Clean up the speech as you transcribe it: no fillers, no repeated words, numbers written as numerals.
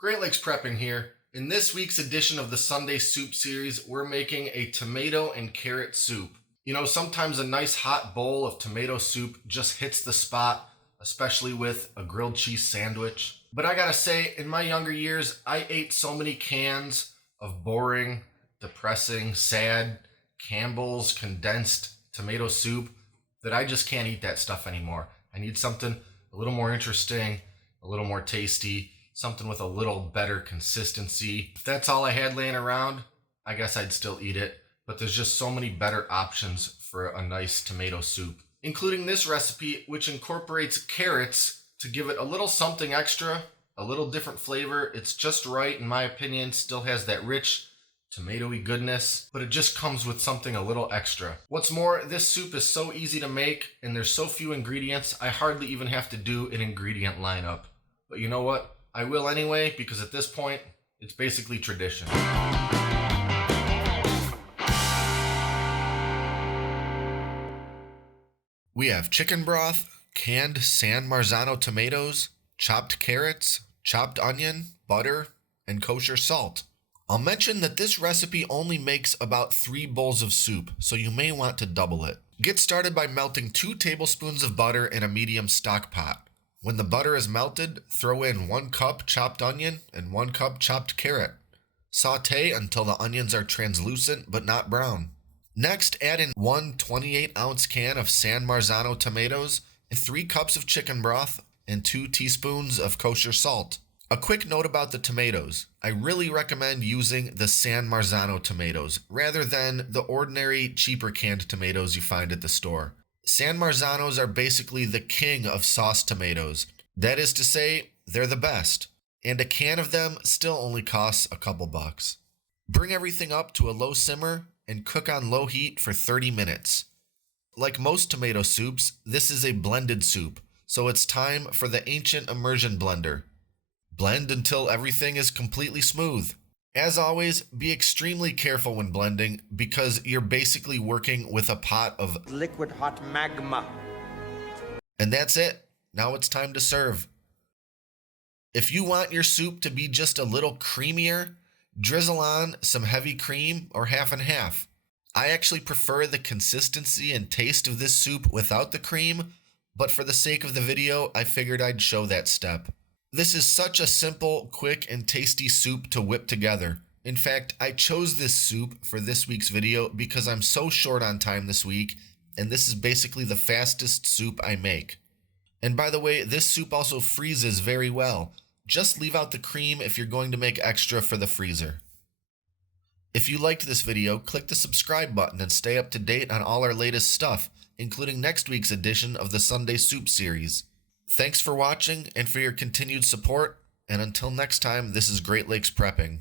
Great Lakes Prepping here. In this week's edition of the Sunday Soup series, we're making a tomato and carrot soup. You know, sometimes a nice hot bowl of tomato soup just hits the spot, especially with a grilled cheese sandwich. But I gotta say, in my younger years, I ate so many cans of boring, depressing, sad Campbell's condensed tomato soup that I just can't eat that stuff anymore. I need something a little more interesting, a little more tasty, something with a little better consistency. If that's all I had laying around, I guess I'd still eat it, but there's just so many better options for a nice tomato soup, including this recipe, which incorporates carrots to give it a little something extra, a little different flavor. It's just right, in my opinion. Still has that rich tomatoey goodness, but it just comes with something a little extra. What's more, this soup is so easy to make and there's so few ingredients, I hardly even have to do an ingredient lineup. But you know what? I will anyway, because at this point, it's basically tradition. We have chicken broth, canned San Marzano tomatoes, chopped carrots, chopped onion, butter, and kosher salt. I'll mention that this recipe only makes about 3 bowls of soup, so you may want to double it. Get started by melting 2 tablespoons of butter in a medium stock pot. When the butter is melted, throw in 1 cup chopped onion and 1 cup chopped carrot. Saute until the onions are translucent but not brown. Next, add in 1 28-ounce can of San Marzano tomatoes, and 3 cups of chicken broth, and 2 teaspoons of kosher salt. A quick note about the tomatoes. I really recommend using the San Marzano tomatoes rather than the ordinary cheaper canned tomatoes you find at the store. San Marzanos are basically the king of sauce tomatoes. That is to say, they're the best. And a can of them still only costs a couple bucks. Bring everything up to a low simmer and cook on low heat for 30 minutes. Like most tomato soups, this is a blended soup, so it's time for the ancient immersion blender. Blend until everything is completely smooth. As always, be extremely careful when blending because you're basically working with a pot of liquid hot magma. And that's it. Now it's time to serve. If you want your soup to be just a little creamier, drizzle on some heavy cream or half and half. I actually prefer the consistency and taste of this soup without the cream, but for the sake of the video, I figured I'd show that step. This is such a simple, quick, and tasty soup to whip together. In fact, I chose this soup for this week's video because I'm so short on time this week, and this is basically the fastest soup I make. And by the way, this soup also freezes very well. Just leave out the cream if you're going to make extra for the freezer. If you liked this video, click the subscribe button and stay up to date on all our latest stuff, including next week's edition of the Sunday Soup series. Thanks for watching and for your continued support, and until next time, this is Great Lakes Prepping.